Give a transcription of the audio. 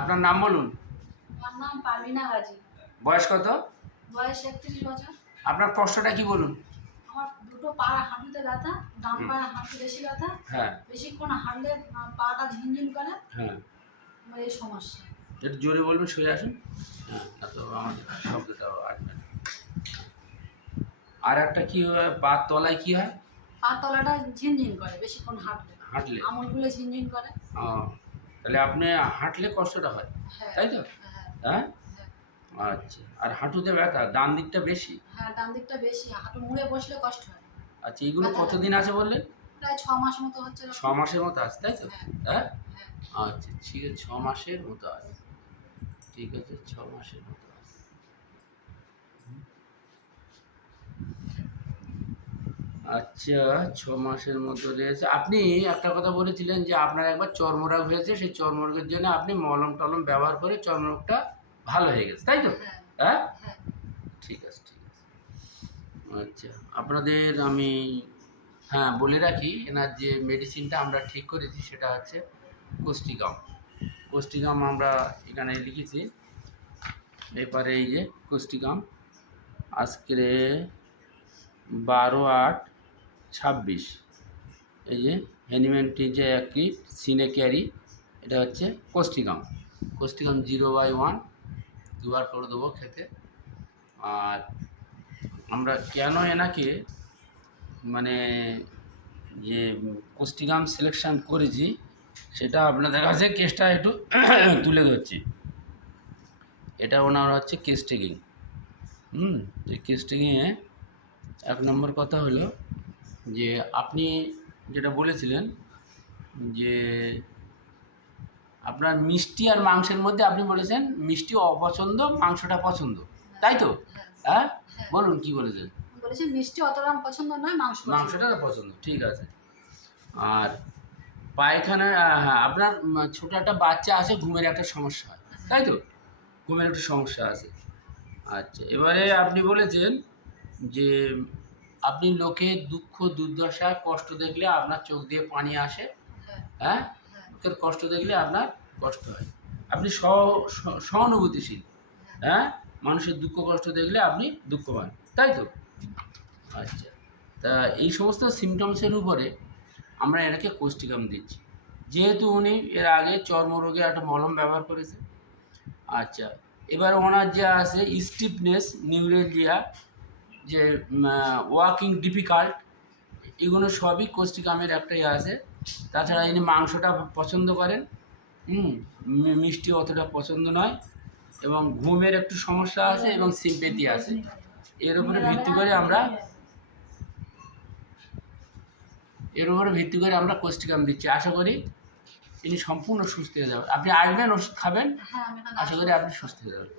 আপনার নাম বলুন। আমার নাম পারমিনা গাজী। বয়স কত? বয়স 31 বছর। আপনার কষ্টটা কি বলুন? আমার দুটো পা হাঁটুতে ব্যথা, ডান পায়ে হাঁটু বেশি ব্যথা। হ্যাঁ বেশিক্ষণ হাঁটলে পাটা ঝিনঝিন করে। হ্যাঁ, আমার এই সমস্যা। একটু জোরে বলবেন, সরে আসুন। হ্যাঁ, তো আমার শব্দটাও আসবে না। আর একটা কি হয়, পা তলায় কি হয়? পা তলাটা ঝিনঝিন করে বেশিক্ষণ হাঁটলে। হাঁটলে? আঙুলগুলো ঝিনঝিন করে। ও, তাহলে আপনি হাঁটলে কষ্টটা হয়, হ্যাঁ তাই তো? হ্যাঁ হ্যাঁ, হ্যাঁ। আচ্ছা। আর হাঁটুতে ব্যথা ডান দিকটা বেশি? হ্যাঁ, ডান দিকটা বেশি। হাঁটু মুড়ে বসলে কষ্ট হয়। আচ্ছা, এগুলো ব্যথা লাগে। কতদিন আছে বললেন? প্রায় 6 মাস মতো হচ্ছে। 6 মাসের মতো আছে, তাই তো? হ্যাঁ হ্যাঁ, হ্যাঁ। আচ্ছা ঠিক আছে, 6 মাসের মতো আছে। ঠিক আছে, 6 মাসের মতো আছে। আচ্ছা, 6 মাসের মতো রয়েছে। আপনি একটা কথা বলেছিলেন যে আপনার একবার চর্মরোগ হয়েছে, সেই চর্মরোগের জন্য আপনি মলম টলম ব্যবহার করে চর্মরোগটা ভালো হয়ে গেছে, তাই তো? হ্যাঁ হ্যাঁ, হ্যাঁ। ঠিক আছে ঠিক আছে। আচ্ছা, আপনাদের আমি হ্যাঁ বলে রাখি, এনার যে মেডিসিনটা আমরা ঠিক করেছি সেটা হচ্ছে কোস্টিকাম। কোস্টিকাম আমরা এখানে লিখেছি পেপারে, এই যে কোস্টিকাম। আজকে 12/8/26, এই যে হ্যানিম্যানটি যে একটি সিনে ক্যারি, এটা হচ্ছে কোস্টিকাম। কোস্টিকাম 0/1 দুবার করে দেবো খেতে। আর আমরা কেন এনাকে মানে যে কোস্টিকাম সিলেকশন করেছি সেটা আপনাদের কাছে কেসটা একটু তুলে ধরছি। এটা ওনার হচ্ছে কেস টেকিং। এই কেস টেকিংয়ে 1 নম্বর কথা হলো যে আপনি যেটা বলেছিলেন যে আপনার মিষ্টি আর মাংসের মধ্যে আপনি বলেছেন মিষ্টি অপছন্দ, মাংসটা পছন্দ, তাই তো? হ্যাঁ, বলুন কি বলেছেন? বলেছি মিষ্টি অতটা আমার পছন্দ নয়, মাংসটা পছন্দ, ঠিক আছে। আর পায়খানা, হ্যাঁ, আপনার ছোটো একটা বাচ্চা আছে, ঘুমের একটা সমস্যা হয়, তাই তো? ঘুমের একটা সমস্যা আছে। আচ্ছা, এবারে আপনি বলেছেন যে আপনি লোকের দুঃখ দুর্দশা কষ্ট দেখলে আপনার চোখ দিয়ে পানি আসে। হ্যাঁ, লোকের কষ্ট দেখলে আপনার কষ্ট হয়, আপনি সহানুভূতিশীল। হ্যাঁ, মানুষের দুঃখ কষ্ট দেখলে আপনি দুঃখ পান, তাই তো? আচ্ছা, তা এই সমস্ত সিমটমসের উপরে আমরা এনাকে কোস্টিকাম দিচ্ছি, যেহেতু উনি এর আগে চর্মরোগে একটা মলম ব্যবহার করেছে। আচ্ছা, এবার ওনার যে আছে স্টিফনেস, নিউরেলজিয়া, যে ওয়াকিং ডিফিকাল্ট, এগুলো সবই কোস্টিকামের একটাই আছে। তাছাড়া ইনি মাংসটা পছন্দ করেন, মিষ্টি অতটা পছন্দ নয়, এবং ঘুমের একটু সমস্যা আছে এবং সিম্পেথি আছে। এর উপরে ভিত্তি করে আমরা কোস্টিকাম দিচ্ছি। আশা করি তিনি সম্পূর্ণ সুস্থ হয়ে যাবেন। আপনি আসবেন, ওষুধ খাবেন, আশা করি আপনি সুস্থ হয়ে যাবেন।